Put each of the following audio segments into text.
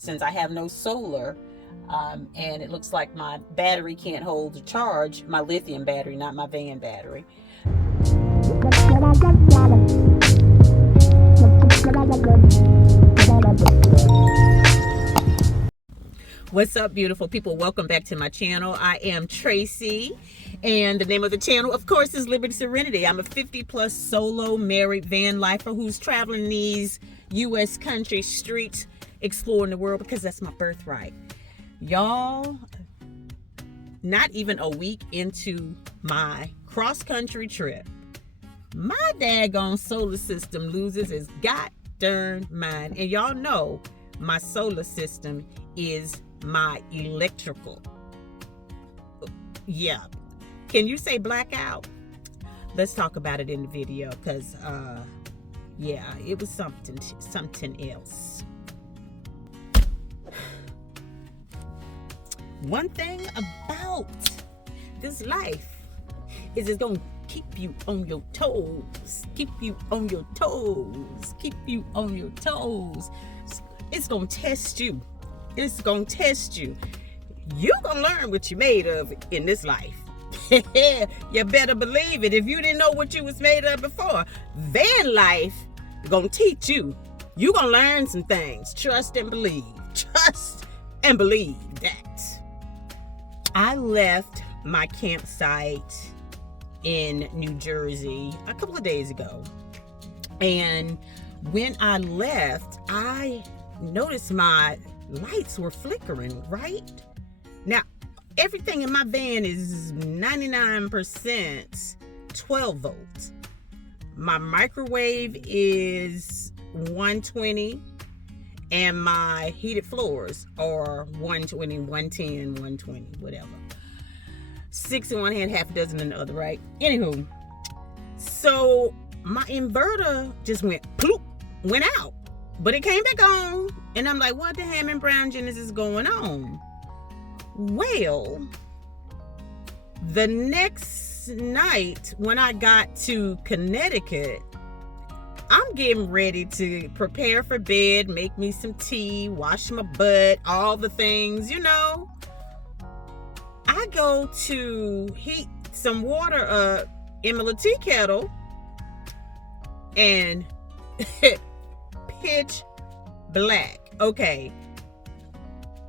since I have no solar, and it looks like my battery can't hold the charge, my lithium battery, not my van battery. What's up, beautiful people? Welcome back to my channel. I am Tracey, and the name of the channel, of course, is Liberated Serenity. I'm a 50-plus solo married van lifer who's traveling these U.S. country streets, exploring the world because that's my birthright. Y'all, not even a week into my cross-country trip, my daggone solar system loses its god-darn mind. And y'all know my solar system is my electrical. Yeah. Can you say blackout? Let's talk about it in the video, because yeah, it was something else. One thing about this life is it's gonna keep you on your toes, keep you on your toes, keep you on your toes. It's gonna test you. It's gonna test you. You're gonna learn what you're made of in this life. You better believe it. If you didn't know what you was made of before, van life gonna teach you. You're gonna learn some things. Trust and believe. Trust and believe that. I left my campsite in New Jersey a couple of days ago. And when I left, I noticed my lights were flickering, right? Now, everything in my van is 99% 12 volts. My microwave is 120, and my heated floors are 120, 110, 120, whatever. 6 in one hand, half a dozen in the other, right? Anywho, so my inverter just went out. But it came back on, and I'm like, what the Hammond Brown Genesis is going on? Well, the next night when I got to Connecticut, I'm getting ready to prepare for bed, make me some tea, wash my butt, all the things, you know. I go to heat some water up in my little tea kettle, and pitch black. Okay,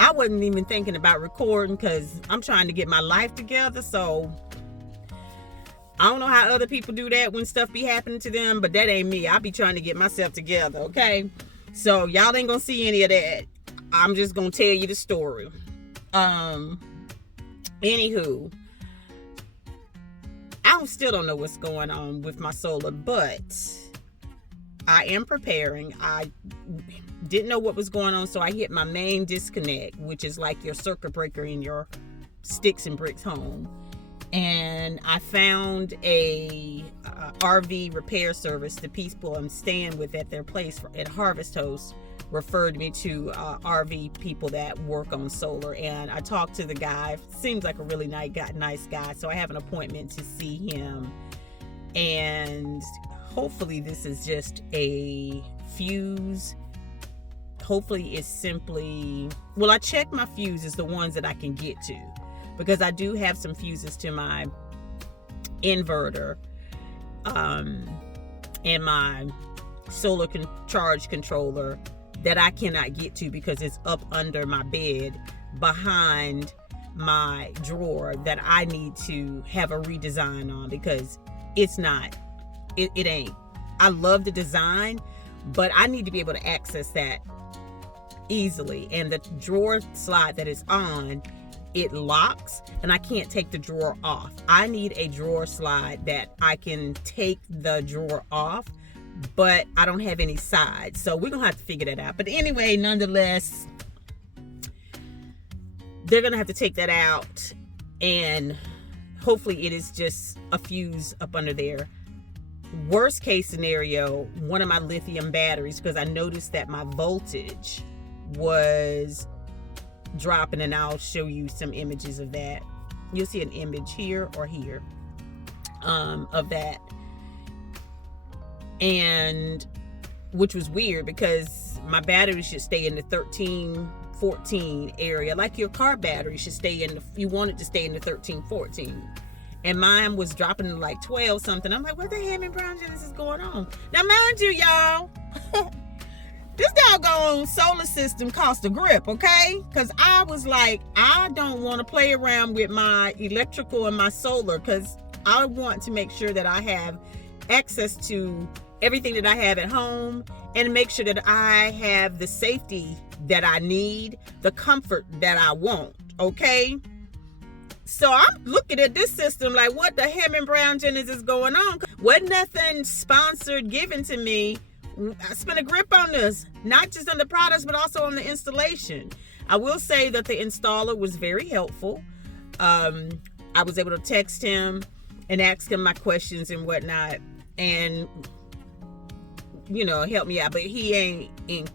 I wasn't even thinking about recording because I'm trying to get my life together. So I don't know how other people do that when stuff be happening to them, but that ain't me. I be trying to get myself together. Okay, so y'all ain't gonna see any of that. I'm just gonna tell you the story. Anywho, I still don't know what's going on with my solar, but I am preparing. I didn't know what was going on, so I hit my main disconnect, which is like your circuit breaker in your sticks and bricks home. And I found a RV repair service. The people I'm staying with at their place at Harvest Host referred me to RV people that work on solar. And I talked to the guy. Seems like a really nice guy. So I have an appointment to see him. And hopefully this is just a fuse. Hopefully it's simply, well, I check my fuses, the ones that I can get to, because I do have some fuses to my inverter and my solar charge controller that I cannot get to because it's up under my bed behind my drawer that I need to have a redesign on, because it's not. It ain't. I love the design, but I need to be able to access that easily. And the drawer slide that it's on, it locks, and I can't take the drawer off. I need a drawer slide that I can take the drawer off, but I don't have any sides. So we're going to have to figure that out. But anyway, nonetheless, they're going to have to take that out, and hopefully it is just a fuse up under there. Worst case scenario, one of my lithium batteries, because I noticed that my voltage was dropping, and I'll show you some images of that. You'll see an image here or here of that. And which was weird because my battery should stay in the 13, 14 area. Like your car battery should stay in the, you want it to stay in the 13, 14. And mine was dropping to like 12 something. I'm like, what the Hammond Brown Genesis is going on? Now, mind you, y'all, this doggone solar system cost a grip, okay? Because I was like, I don't want to play around with my electrical and my solar, because I want to make sure that I have access to everything that I have at home, and make sure that I have the safety that I need, the comfort that I want, okay? So I'm looking at this system like, what the Hammond Brown Genesis is going on? Wasn't nothing sponsored given to me. I spent a grip on this, not just on the products, but also on the installation. I will say that the installer was very helpful. I was able to text him and ask him my questions and whatnot, and help me out. But he ain't in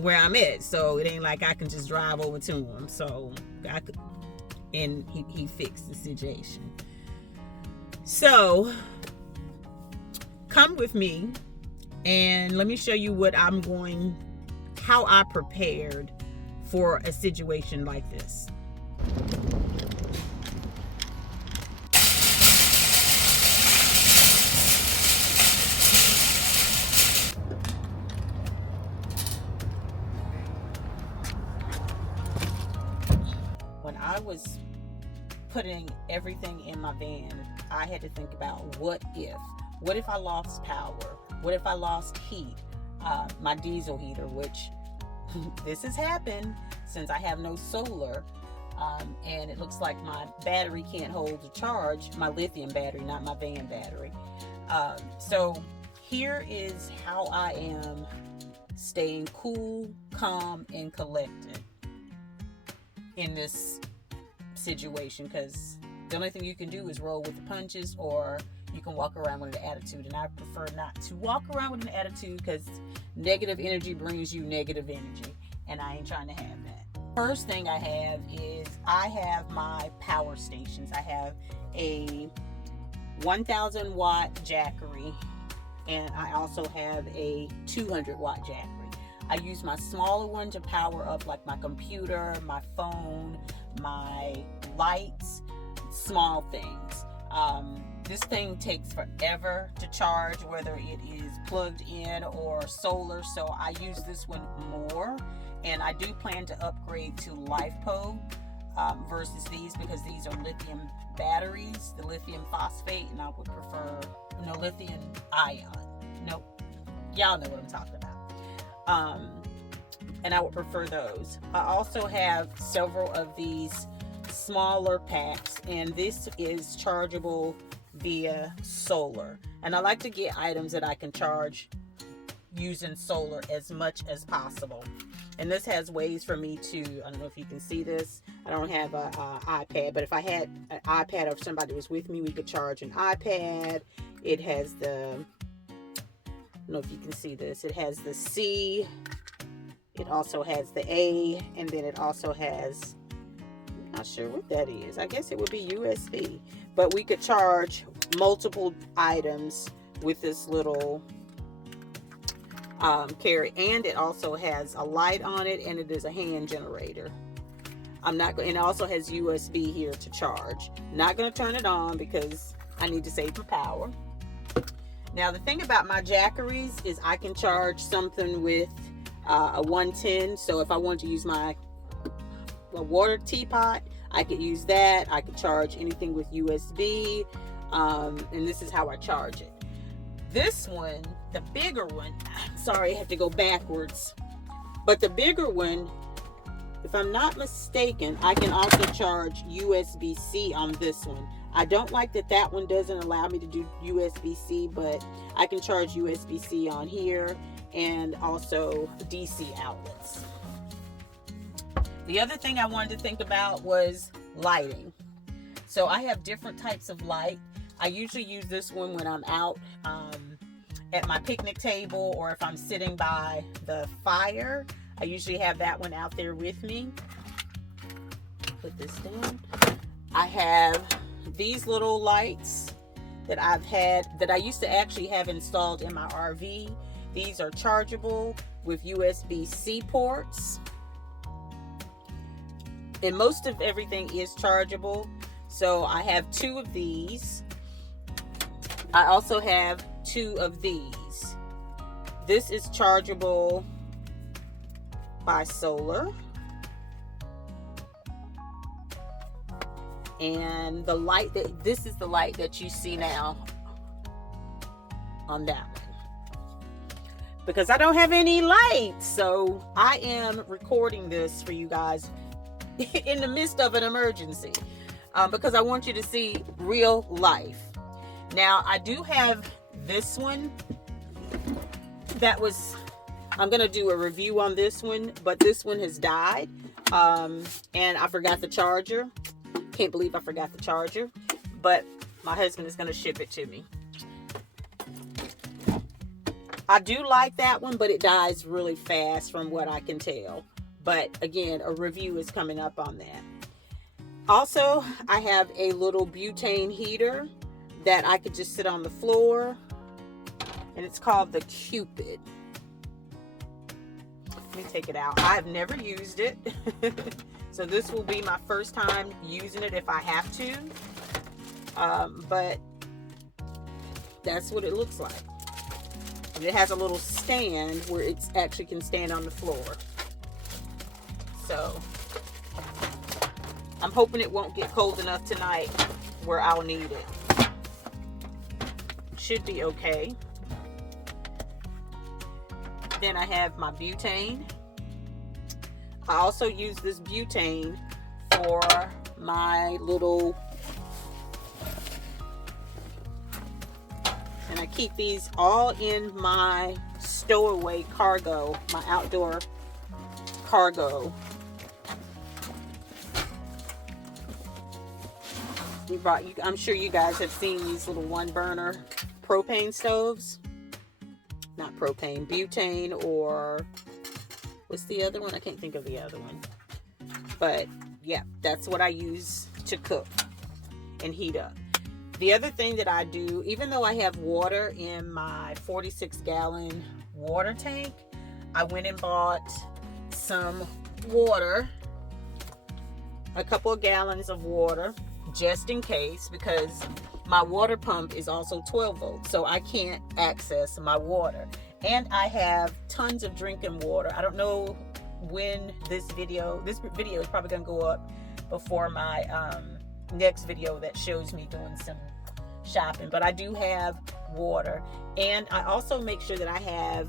where I'm at, so it ain't like I can just drive over to him. So I could, and he fixed the situation. So come with me, and let me show you how I prepared for a situation like this. When I was putting everything in my van, I had to think about what if I lost power? What if I lost heat? My diesel heater, which this has happened since I have no solar, and it looks like my battery can't hold the charge, my lithium battery, not my van battery. So here is how I am staying cool, calm, and collected in this situation, because the only thing you can do is roll with the punches, or you can walk around with an attitude, and I prefer not to walk around with an attitude, because negative energy brings you negative energy, and I ain't trying to have that. First thing I have is I have my power stations. I have a 1000 watt Jackery, and I also have a 200 watt Jackery. I use my smaller one to power up like my computer, my phone, my lights, small things. This thing takes forever to charge, whether it is plugged in or solar, so I use this one more, and I do plan to upgrade to LiFePo versus these, because these are lithium batteries, the lithium phosphate, and I would prefer lithium ion. Nope, y'all know what I'm talking about. And I would prefer those. I also have several of these smaller packs, and this is chargeable via solar, and I like to get items that I can charge using solar as much as possible. And this has ways for me to, I don't know if you can see this, I don't have an iPad, but if I had an iPad, or if somebody was with me, we could charge an iPad. It has the, I don't know if you can see this, it has the C, it also has the A, and then it also has, I'm not sure what that is, I guess it would be USB, but we could charge multiple items with this little carry, and it also has a light on it, and it is a hand generator. And it also has USB here to charge. Not going to turn it on because I need to save my power. Now the thing about my Jackeries is I can charge something with a 110. So if I want to use my water teapot, I could use that. I could charge anything with USB, and this is how I charge it. This one, the bigger one, sorry, I have to go backwards, but the bigger one, if I'm not mistaken, I can also charge USB-C on this one. I don't like that one doesn't allow me to do USB-C, but I can charge USB-C on here, and also DC outlets. The other thing I wanted to think about was lighting. So I have different types of light. I usually use this one when I'm out at my picnic table, or if I'm sitting by the fire. I usually have that one out there with me. Put this down. I have these little lights that I used to actually have installed in my RV. These are chargeable. with USB-C ports. And most of everything is chargeable. So I have 2 of these. I also have 2 of these. This is chargeable by solar. And the light this is the light that you see now on that one. Because I don't have any lights, so I am recording this for you guys in the midst of an emergency, because I want you to see real life. Now I do have this one I'm gonna do a review on this one, but this one has died, and I forgot the charger. Can't believe I forgot the charger, but my husband is gonna ship it to me. I do like that one, but it dies really fast from what I can tell. But again, a review is coming up on that. Also, I have a little butane heater that I could just sit on the floor, and it's called the Cupid. Let me take it out. I have never used it. So this will be my first time using it if I have to. But that's what it looks like. And it has a little stand where it actually can stand on the floor. So I'm hoping it won't get cold enough tonight where I'll need it. Should be okay. Then I have my butane. I also use this butane for my little, and I keep these all in my stowaway cargo, my outdoor cargo. I'm sure you guys have seen these little 1-burner propane stoves. Not propane, butane, or what's the other one? I can't think of the other one. But yeah, that's what I use to cook and heat up. The other thing that I do, even though I have water in my 46-gallon water tank, I went and bought some water, a couple of gallons of water, just in case, because my water pump is also 12 volts, so I can't access my water. And I have tons of drinking water. I don't know when this video is probably gonna go up before my next video that shows me doing some shopping, but I do have water. And I also make sure that I have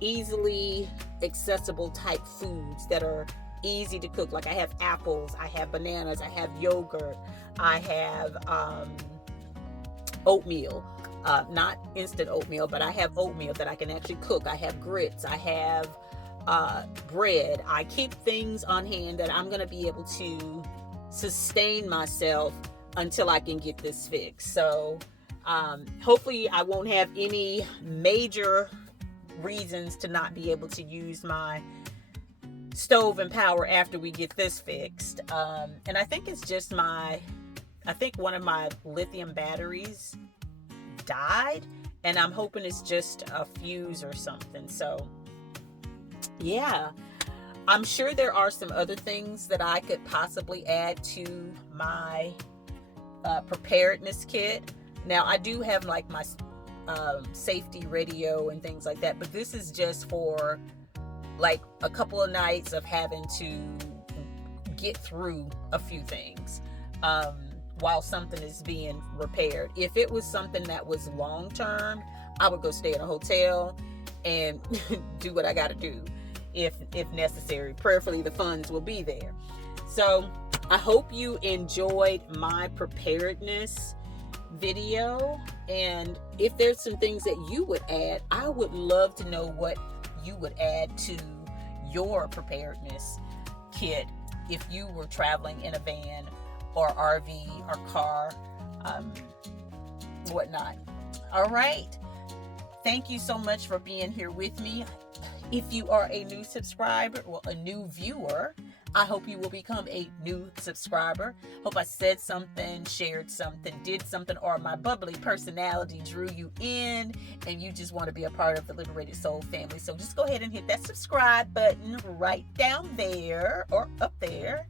easily accessible type foods that are easy to cook. Like I have apples, I have bananas, I have yogurt, I have oatmeal, not instant oatmeal, but I have oatmeal that I can actually cook. I have grits, I have bread. I keep things on hand that I'm going to be able to sustain myself until I can get this fixed. So hopefully I won't have any major reasons to not be able to use my stove and power after we get this fixed. And I think it's just I think one of my lithium batteries died, and I'm hoping it's just a fuse or something. So yeah, I'm sure there are some other things that I could possibly add to my preparedness kit. Now I do have like my safety radio and things like that, but this is just for like a couple of nights of having to get through a few things while something is being repaired. If it was something that was long term, I would go stay in a hotel and do what I got to do if necessary. Prayerfully, the funds will be there. So I hope you enjoyed my preparedness video, and if there's some things that you would add, I would love to know what you would add to your preparedness kit if you were traveling in a van or RV or car, whatnot. All right, thank you so much for being here with me. If you are a new subscriber or a new viewer, I hope you will become a new subscriber. Hope I said something, shared something, did something, or my bubbly personality drew you in and you just want to be a part of the Liberated Soul family. So just go ahead and hit that subscribe button right down there or up there.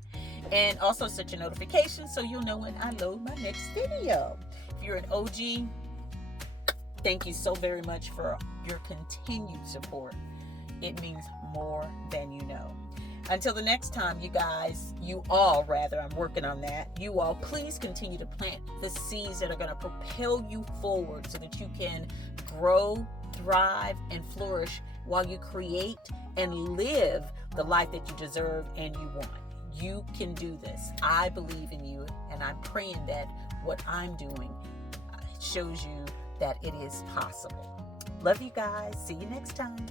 And also set your notifications so you'll know when I load my next video. If you're an OG, thank you so very much for your continued support. It means more than you know. Until the next time, I'm working on that. You all, please continue to plant the seeds that are going to propel you forward so that you can grow, thrive, and flourish while you create and live the life that you deserve and you want. You can do this. I believe in you, and I'm praying that what I'm doing shows you that it is possible. Love you guys. See you next time.